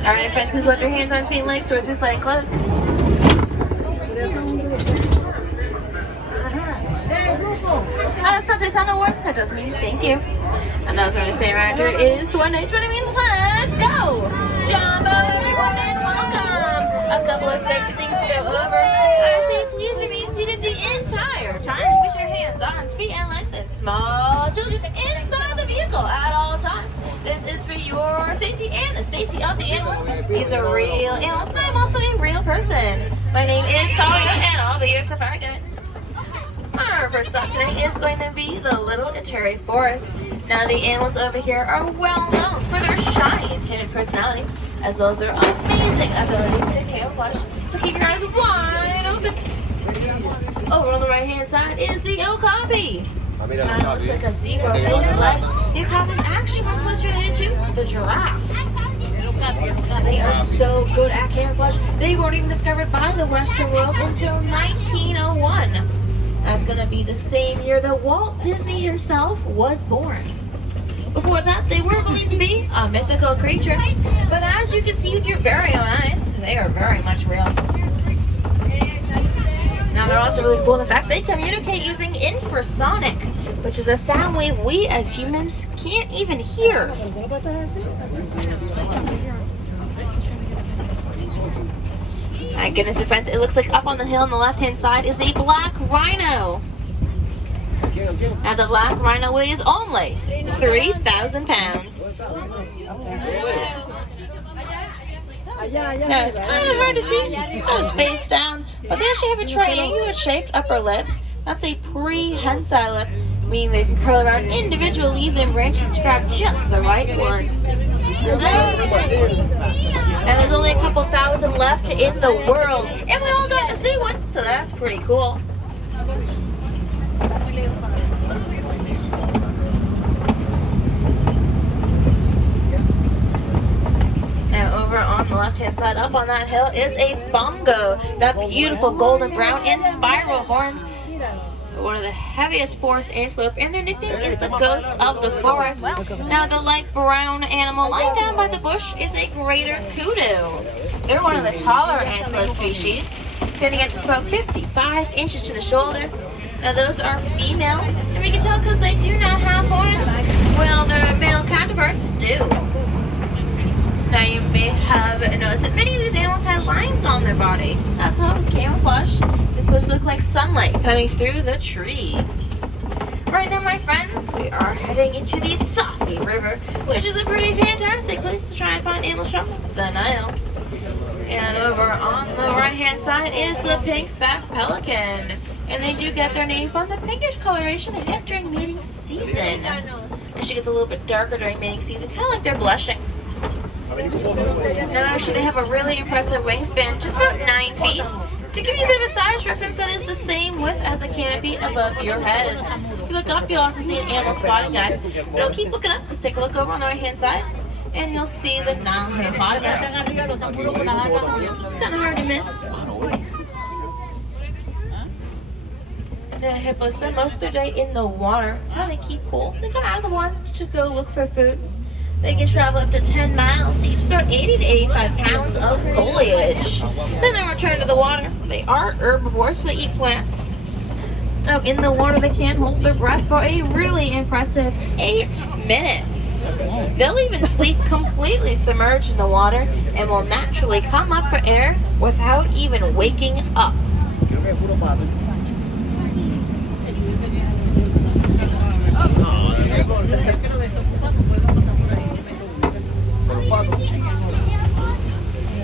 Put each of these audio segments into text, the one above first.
Alright, friends, please watch your hands, arms, feet, and legs towards me, sliding close. Sometimes on a word, that doesn't mean thank you. Another thing to say around here is 2020 means let's go! Jumbo, everyone, and welcome! A couple of safety things to go over. See, please remain seated the entire time with your hands, arms, feet, and legs, and small children inside the vehicle at all times. This is for your safety and the safety of the animals. These are real animals, and I'm also a real person. My name is Talia, and I'll be your safari guide. Our first stop today is going to be the little Ituri Forest. Now, the animals over here are well known for their shy and timid personality, as well as their amazing ability to camouflage. So keep your eyes wide open. Over on the right-hand side is the okapi. Now, it looks like a zebra with legs. The okapi is actually more closely related to the giraffe. They are so good at camouflage. They weren't even discovered by the Western world until 1901. That's going to be the same year that Walt Disney himself was born. Before that, they were believed to be a mythical creature, but as you can see with your very own eyes, they are very much real. Now, they're also really cool in the fact they communicate using infrasonic, which is a sound wave we as humans can't even hear. My goodness, friends, it looks like up on the hill on the left-hand side is a black rhino. Now, the black rhino weighs only 3,000 pounds. Now, it's kind of hard to see. It's got his face down, but they actually have a triangular-shaped upper lip. That's a prehensile lip, meaning they can curl around individual leaves and branches to grab just the right one. And there's only a couple thousand left in the world, and we all got to see one, so that's pretty cool. Now, over on the left-hand side, up on that hill, is a bongo. That beautiful golden brown and spiral horns. One of the heaviest forest antelope, and their nickname is the ghost of the forest. Now, the light brown animal lying down by the bush is a greater kudu. They're one of the taller antelope species, standing at just about 55 inches to the shoulder. Now, those are females, and we can tell because they do not have horns, while their male counterparts do. Now, you may have noticed that many of these animals have lines on their body. That's how camouflage is supposed to look like sunlight coming through the trees. Right now, my friends, we are heading into the Safi River, which is a pretty fantastic place to try and find animals from the Nile. And over on the right-hand side is the pink-backed pelican. And they do get their name from the pinkish coloration they get during mating season. And she gets a little bit darker during mating season, kind of like they're blushing. Now, actually, they have a really impressive wingspan, just about 9 feet. To give you a bit of a size reference, that is the same width as the canopy above your heads. If you look up, you'll also see an animal spotting guide. But don't keep looking up, just take a look over on the right-hand side, and you'll see the Nile hippopotamus. It's kind of hard to miss. The hippos spend most of their day in the water. That's how they keep cool. They come out of the water to go look for food. They can travel up to 10 miles to eat about 80 to 85 pounds of foliage. Then they return to the water. They are herbivores, so they eat plants. Now, in the water, they can hold their breath for a really impressive 8 minutes. They'll even sleep completely submerged in the water and will naturally come up for air without even waking up.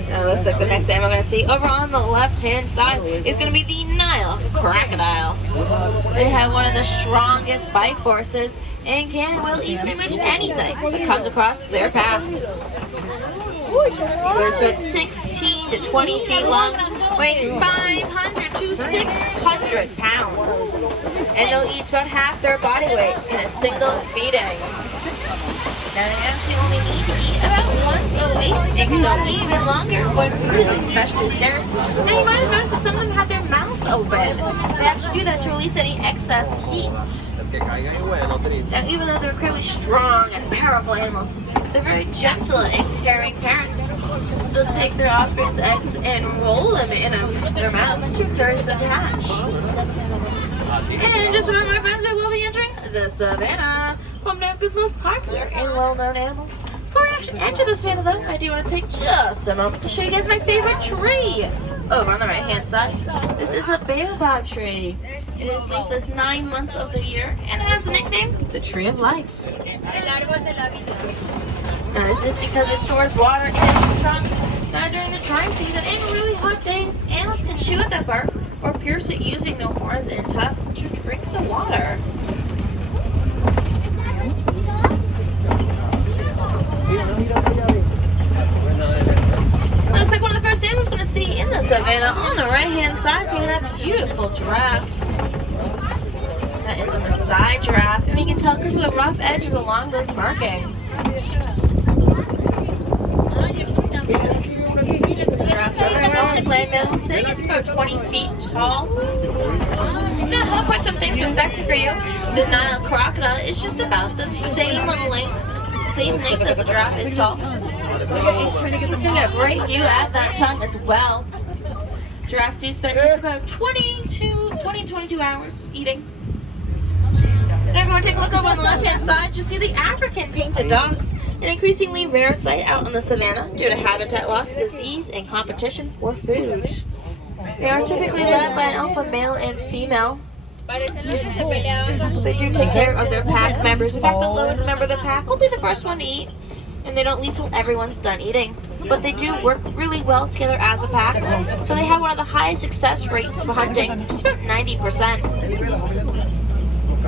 Now, looks like the next animal we're going to see over on the left-hand side is going to be the Nile crocodile. They have one of the strongest bite forces and can and will eat pretty much anything that comes across their path. They're about 16 to 20 feet long, weighing 500 to 600 pounds. And they'll eat about half their body weight in a single feeding. Now, they actually only need to eat about once a week. They can go even longer when food is especially scarce. Now, you might have noticed that some of them have their mouths open. They actually do that to release any excess heat. Now, even though they're incredibly strong and powerful animals, they're very gentle and caring parents. They'll take their offspring's eggs and roll them in their mouths to encourage them to hatch. And in just a moment, my friends, we will be entering the savannah, from America's most popular and well-known animals. Before I actually enter the savannah, though, I do want to take just a moment to show you guys my favorite tree. Over on the right-hand side, this is a baobab tree. It is leafless 9 months of the year, and it has the nickname, the Tree of Life. Now, this is because it stores water in its trunk. Now, during the drying season and really hot days, animals can chew at that bark or pierce it using their horns and tusks to drink the water. Looks like one of the first animals we're going to see in the savannah. On the right-hand side is going to that beautiful giraffe. That is a Maasai giraffe, and you can tell because of the rough edges along those markings. Giraffes are very well as land mammals, sitting at about 20 feet tall. Now, I'll put some things in perspective for you. The Nile crocodile is just about the same length as the giraffe is tall. You see a great view at that tongue as well. Giraffes do spend just about 20 to 22 hours eating. And everyone take a look over on the left-hand side. You'll see the African painted dogs, an increasingly rare sight out in the savannah due to habitat loss, disease, and competition for food. They are typically led by an alpha male and female. They do take care of their pack members. In fact, the lowest member of the pack will be the first one to eat, and they don't leave till everyone's done eating. But they do work really well together as a pack, so they have one of the highest success rates for hunting, just about 90%.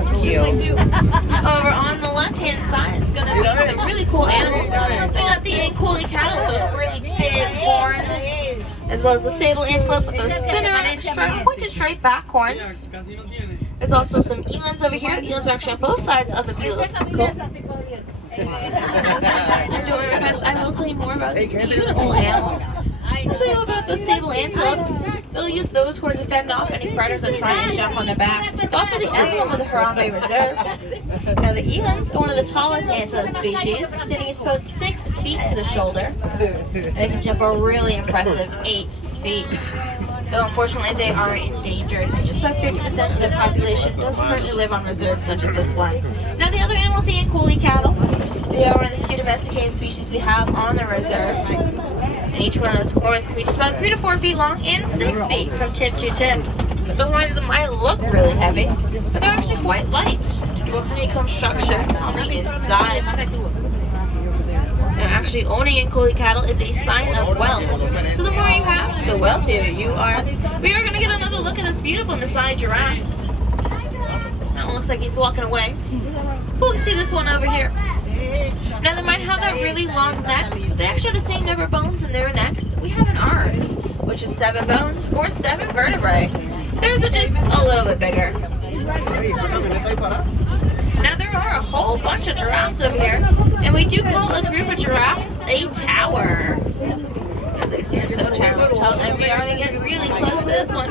Over on the left-hand side is going to be some really cool animals. We got the Ankoli cattle with those really big horns, as well as the sable antelope with those thinner, pointed straight back horns. There's also some elands over here. The elands are actually on both sides of the vehicle. And don't worry, guys, I will tell you more about these beautiful animals. I'll tell you about those sable antelopes. They'll use those horns to fend off any predators that try and jump on their back. It's also the emblem of the Harambe Reserve. Now, the elands are one of the tallest antelope species, standing at about 6 feet to the shoulder. They can jump a really impressive 8 feet. Though unfortunately they are endangered. Just about 50% of their population does currently live on reserves such as this one. Now, the other animals, the Ankoli cattle, they are one of the few domesticated species we have on the reserve. And each one of those horns can be just about 3 to 4 feet long and 6 feet from tip to tip. The horns might look really heavy, but they're actually quite light due to a honeycomb structure on the inside. Now, actually owning Ankoli cattle is a sign of wealth. So the more you have, the wealthier you are. We are going to get another look at this beautiful Maasai giraffe. That one looks like he's walking away. We'll see this one over here. Now, they might have that really long neck, but they actually have the same number of bones in their neck that we have in ours, which is 7 bones or 7 vertebrae. Theirs are just a little bit bigger. Now, there are a whole bunch of giraffes over here, and we do call a group of giraffes a tower, because they stand so tall, and we are going to get really close to this one.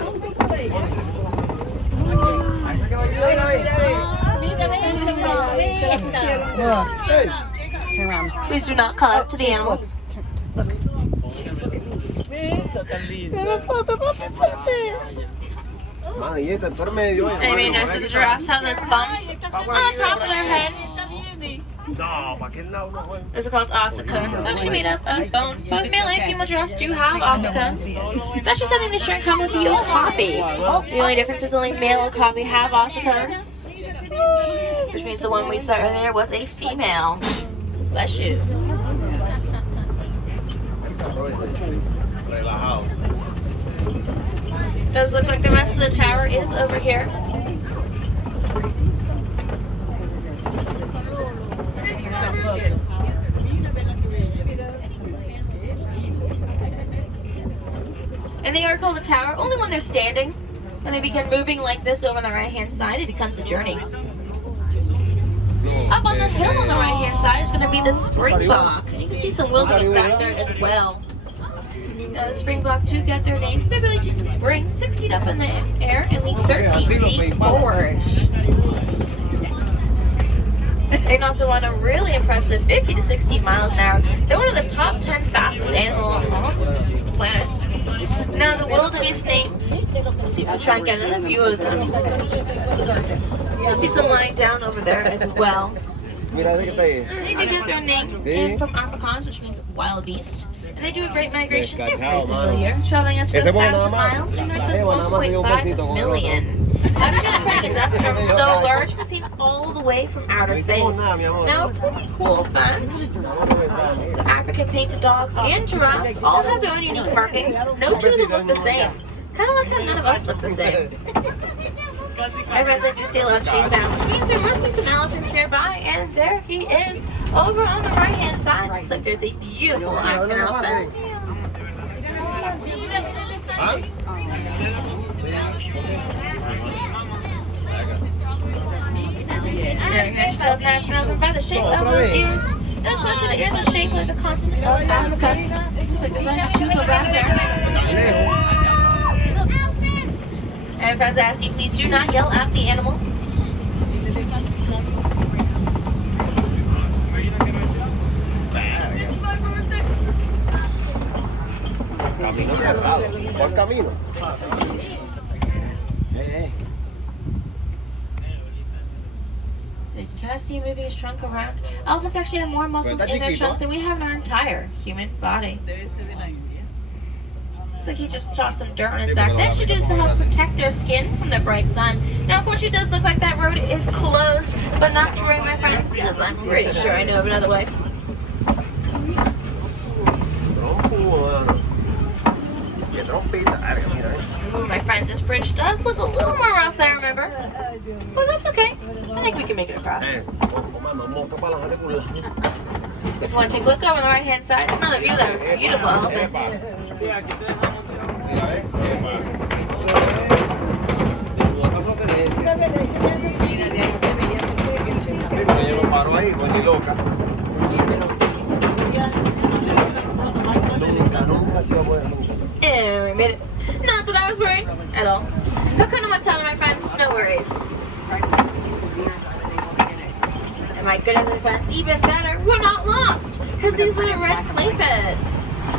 Turn around. Please do not call out to the animals. I mean, I see the giraffes have those bumps on the top of their head. Those are called ossicones. It's actually made up of bone. Both male and female giraffes do have ossicones. It's actually something they share in common with the okapi. The only difference is only male okapi have ossicones, which means the one we saw earlier was a female. Bless you. Does look like the rest of the tower is over here. And they are called a tower only when they're standing. When they begin moving like this over on the right-hand side, it becomes a journey. Up on the hill on the right-hand side is going to be the springbok. And you can see some wildebeest back there as well. The springbok do get their name from their ability to spring 6 feet up in the air and leap 13 feet forward. They can also run a really impressive 50 to 60 miles an hour. They're one of the top 10 fastest animals give me a snake. Let's see if we can try and get another view of them. I see some lying down over there as well. You can get their name in from Afrikaans, which means wild beast. And they do a great migration every single year, traveling up to 1,000 miles and herds of 1.5 million. Actually, the pretty dust storm is so large, you can see it all the way from outer space. Now, a pretty cool fact, the African painted dogs and giraffes all have their own unique markings. No two of them look the same. Kind of like how none of us look the same. My friends, I do see a lot of trees down, which means there must be some elephants nearby, and there he is over on the right-hand side. Looks like there's a beautiful African elephant. There you can tell African elephant by the shape of those ears. Look closer, the ears are shaped like the continent of Africa. Looks like there's also two back there. And friends, I ask you, please do not yell at the animals. Camino cerrado. ¿Cuál camino? You kind of see him moving his trunk around. Elephants actually have more muscles in their trunk than we have in our entire human body. Looks like he just tossed some dirt on his back. That should do is to help protect their skin from the bright sun. Now, unfortunately, it does look like that road is closed, but not to worry, my friends, because I'm pretty sure I know of another way. My friends, this bridge does look a little more rough than I remember, but that's okay. I think we can make it across. If you want to take a look over on the right-hand side, it's another view there with beautiful elephants. And we made it. Not that I was worried at all. Hakuna Matata, my friends, no worries. And my goodness, my friends, even better, we're not lost, because these are the red clay beds.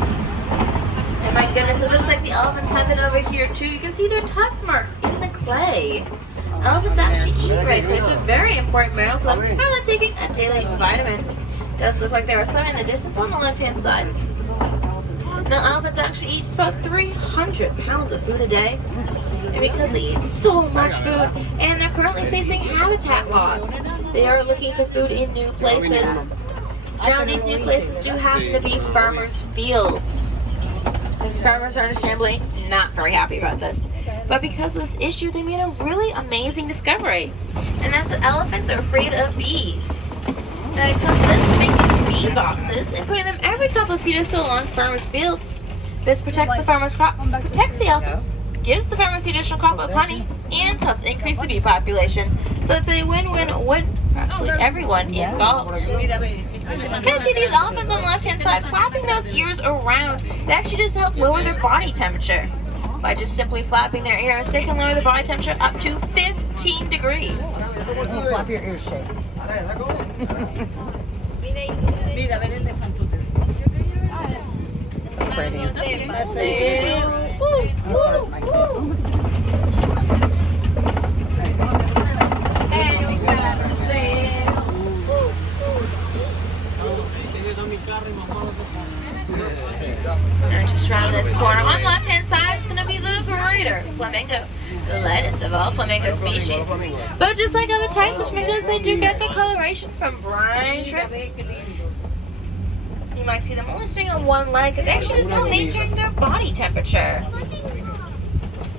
And my goodness, it looks like the elephants have it over here too. You can see their tusk marks in the clay. Elephants actually eat red clay. It's a very important mineral for them for taking a daily vitamin. It does look like there are some in the distance on the left-hand side. Now, elephants actually eat just about 300 pounds of food a day. And because they eat so much food, and they're currently facing habitat loss, they are looking for food in new places. Now, these new places do happen to be farmers' fields. Farmers are understandably not very happy about this. But because of this issue, they made a really amazing discovery. And that's that elephants are afraid of bees. Now, because of this, they're making bee boxes and putting them every couple of feet or so along farmers' fields. This protects the farmers' crops, protects the elephants, gives the farmers the additional crop of honey, and helps increase the bee population. So it's a win-win-win for actually everyone involved. You can see these elephants on the left-hand side flapping those ears around. That actually does help lower their body temperature. By just simply flapping their ears, they can lower their body temperature up to 15 degrees. Oh, flap your ears, Shay. So pretty. And just around this corner on the left-hand side, it's going to be the greater flamingo, the lightest of all flamingo species. But just like other types of flamingos, they do get their coloration from brine shrimp. You might see them only sitting on one leg, and they actually just help maintain their body temperature.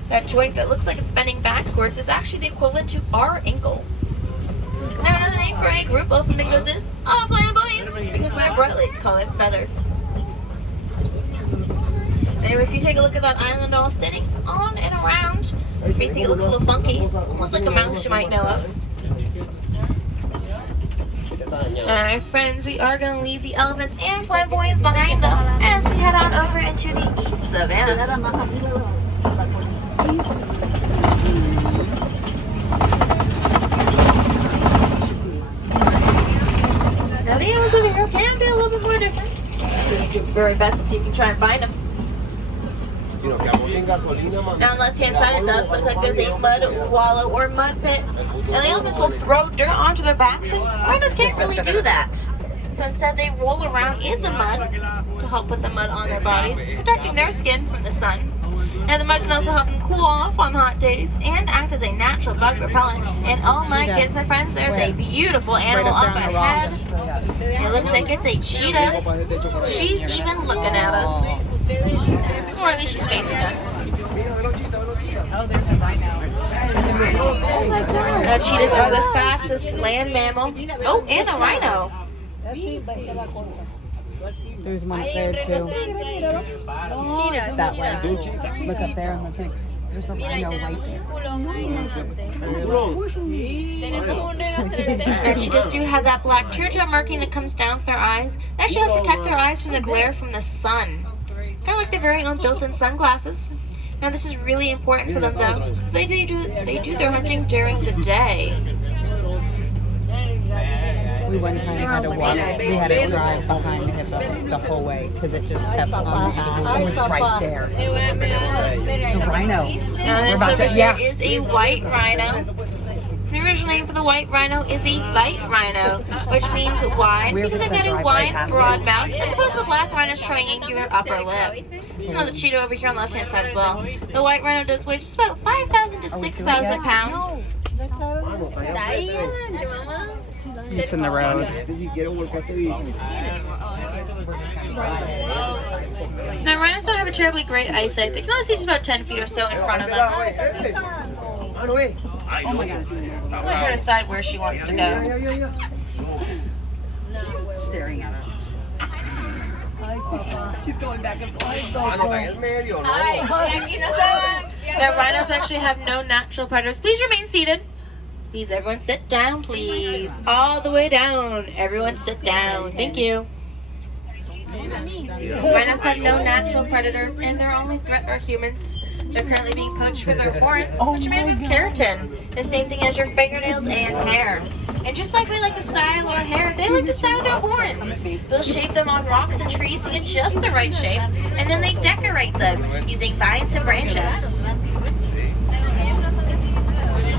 That joint that looks like it's bending backwards is actually the equivalent to our ankle. Now, another name for a group of flamingos is flamboyants, because of their brightly colored feathers. Maybe if you take a look at that island all spinning on and around, if you think it looks a little funky, almost like a mouse you might know of. Now, friends, we are going to leave the elephants and flamboyants behind them as we head on over into the East Savannah. Now, the animals over here can be a little bit more different, so you do your very best to see if you can try and find them. Si nos quedamos sin gasolina, man. Down left hand side, it does look like there's a mud wallow or mud pit. And the elephants will throw dirt onto their backs, and rhinos can't really do that. So instead, they roll around in the mud to help put the mud on their bodies, protecting their skin from the sun. And the mud can also help them cool off on hot days and act as a natural bug repellent. And oh my goodness, my friends, there's a beautiful animal up ahead. It looks like it's a cheetah. She's even looking at us. Or at least she's facing us. Now, cheetahs are the fastest land mammal. Oh, and a rhino. There's one up there too. That way. Look up there on the thing. There's a rhino right there. And cheetahs do have that black teardrop marking that comes down their eyes. That actually helps protect their eyes from the glare from the sun. Kind of like their very own built-in sunglasses. Now this is really important for them though, because they do their hunting during the day. We one time had to walk, we had to drive behind the hippo the whole way because it just kept on behind. Oh, it's right there. The rhino. Now this over here is a white rhino. The original name for the white rhino is a bite rhino, which means wide because they've got a wide, broad mouth, as opposed to the black rhino's triangular upper lip. There's another cheetah over here on the left-hand side as well. The white rhino does weigh just about 5,000 to 6,000 pounds. It's in the road. Now rhinos don't have a terribly great eyesight. They can only see just about 10 feet or so in front of them. Oh my God. I'll let her decide where she wants to go. She's staring at us. She's going back and forth. Now rhinos actually have no natural predators. Please remain seated. Please, everyone sit down, please. All the way down. Everyone sit down. Thank you. Rhinos have no natural predators, and their only threat are humans. They're currently being poached for their horns, which are made of keratin, the same thing as your fingernails and hair. And just like we like to style our hair, they like to style their horns. They'll shape them on rocks and trees to get just the right shape, and then they decorate them using vines and branches.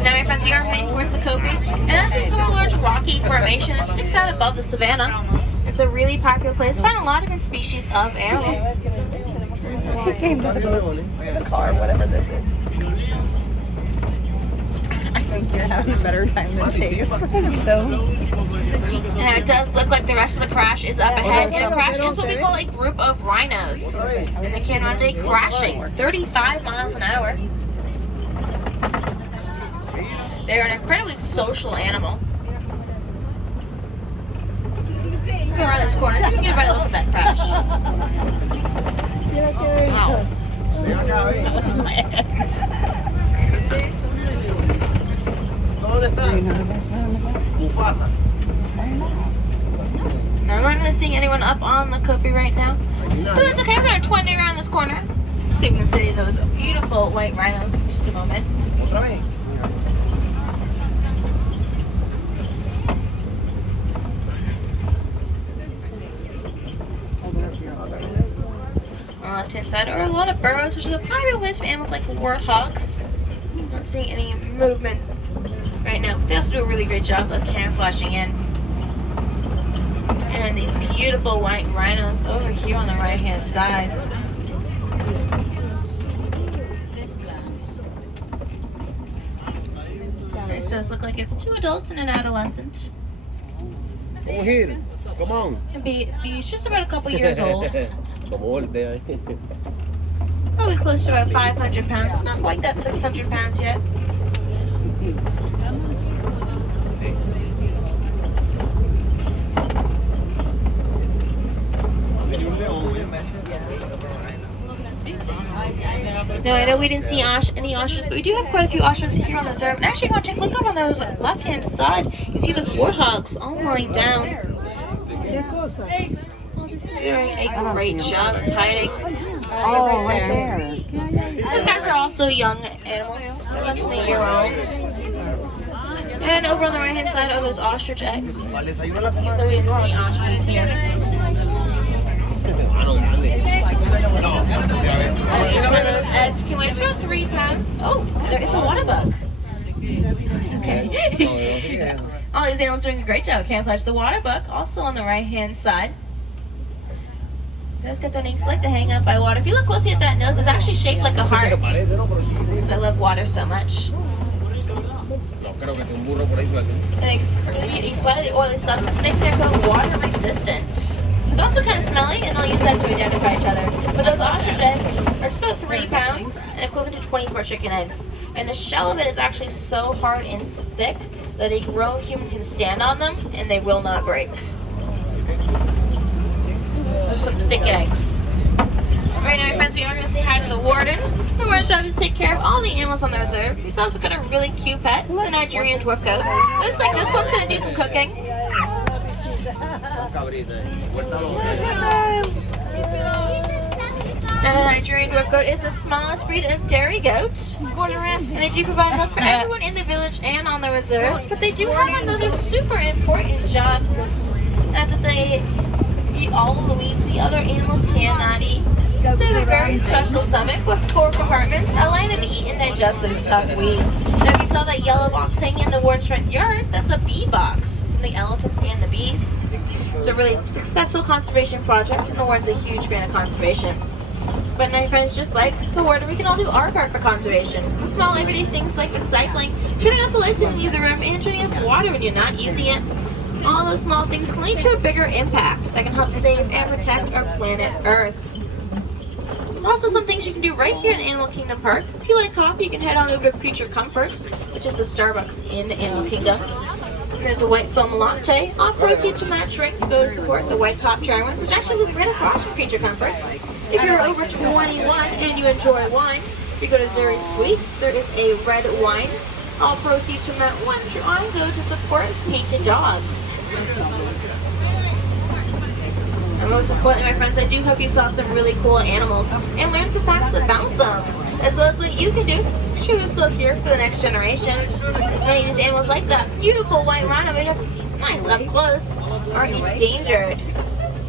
Now, my friends, we are heading towards the Kopi, and that's a very large rocky formation that sticks out above the Savannah. It's a really popular place to find a lot of different species of animals. He came to the boat, the car, whatever this is. I think you're having a better time than Chase. I think so. Now, it does look like the rest of the crash is up ahead, and a crash is what we call a group of rhinos. And they can run today crashing 35 miles an hour. They're an incredibly social animal. Go around this corner, see if we can get a better look at that crash. Wow. Now, I'm not really seeing anyone up on the Kopi right now. But that's okay, we're going to twin around this corner. See if we can see those beautiful white rhinos in just a moment. On the left-hand side are a lot of burrows, which is a popular place for animals like warthogs. Not seeing any movement right now, but they also do a really great job of camouflaging in. And these beautiful white rhinos over here on the right-hand side. This does look like it's 2 adults and an adolescent. Over here. Come on. And he's just about a couple years old. Probably close to about 500 pounds. Not quite that 600 pounds yet. No, I know we didn't see any ostriches, but we do have quite a few ostriches here on the reserve. And actually, if you want to look over on those left-hand side, you can see those warthogs all lying down. They're doing a great job of hiding. Oh, right there. Those guys are also young animals. They're less than a year olds. And over on the right-hand side are those ostrich eggs. Though we didn't see any ostriches here. Each one of those 3 pounds. Oh, there is a water bug. It's okay. All these animals doing a great job. Camouflage. The water buck, also on the right-hand side. Those got their necks like to hang up by water. If you look closely at that nose, it's actually shaped like a heart. Because I love water so much. And it's slightly oily substance, making their coat water resistant. It's also kind of smelly, and they'll use that to identify each other. But those ostrich eggs are just about 3 pounds and equivalent to 24 chicken eggs. And the shell of it is actually so hard and thick that a grown human can stand on them and they will not break. There's some thick eggs. Right now, my friends, we are going to say hi to the warden. The warden's job is to take care of all the animals on the reserve. He's also got a really cute pet, the Nigerian dwarf goat. It looks like this one's going to do some cooking. Now, the Nigerian dwarf goat is the smallest breed of dairy goat. And they do provide milk for everyone in the village and on the reserve. But they do have another super important job. That's that they eat all of the weeds the other animals cannot eat. So they have a very special stomach with 4 compartments, allowing them to eat and digest those tough weeds. Now, if you saw that yellow box hanging in the warden's front yard, that's a bee box for the elephants and the bees. It's a really successful conservation project, and the warden's a huge fan of conservation. But my friends, just like the warden, we can all do our part for conservation. With small everyday things like recycling, turning off the lights when you leave the room, and turning off water when you're not using it. All those small things can lead to a bigger impact that can help save and protect our planet Earth. Also, some things you can do right here in the Animal Kingdom Park. If you like coffee, you can head on over to Creature Comforts, which is the Starbucks in the Animal Kingdom. And there's a white foam latte. All proceeds from that drink go to support the White Top Charians, which actually live right across from Creature Comforts. If you're over 21 and you enjoy wine, if you go to Zuri's Sweets, there is a red wine. All proceeds from that one drawing go to support painted dogs. And most importantly, my friends, I do hope you saw some really cool animals and learned some facts about them, as well as what you can do to sure they're still here for the next generation. As many of these animals, like that beautiful white rhino we have to see nice up close, are endangered.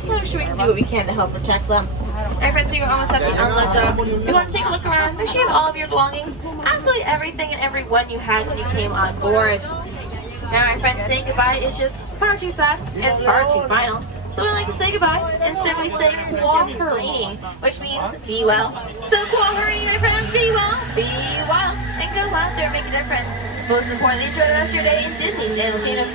So make sure we can do what we can to help protect them. Alright friends, we are almost at the unlocked dock. If you want to take a look around, make sure you have all of your belongings, absolutely everything and everyone you had when you came on board. Now my friends, saying goodbye is just far too sad and far too final. So we like to say goodbye and simply say Quaharini, which means be well. So Quaharini, my friends, be well, be wild, and go out there and make a difference. Most importantly, enjoy the rest of your day in Disney's Animal Kingdom.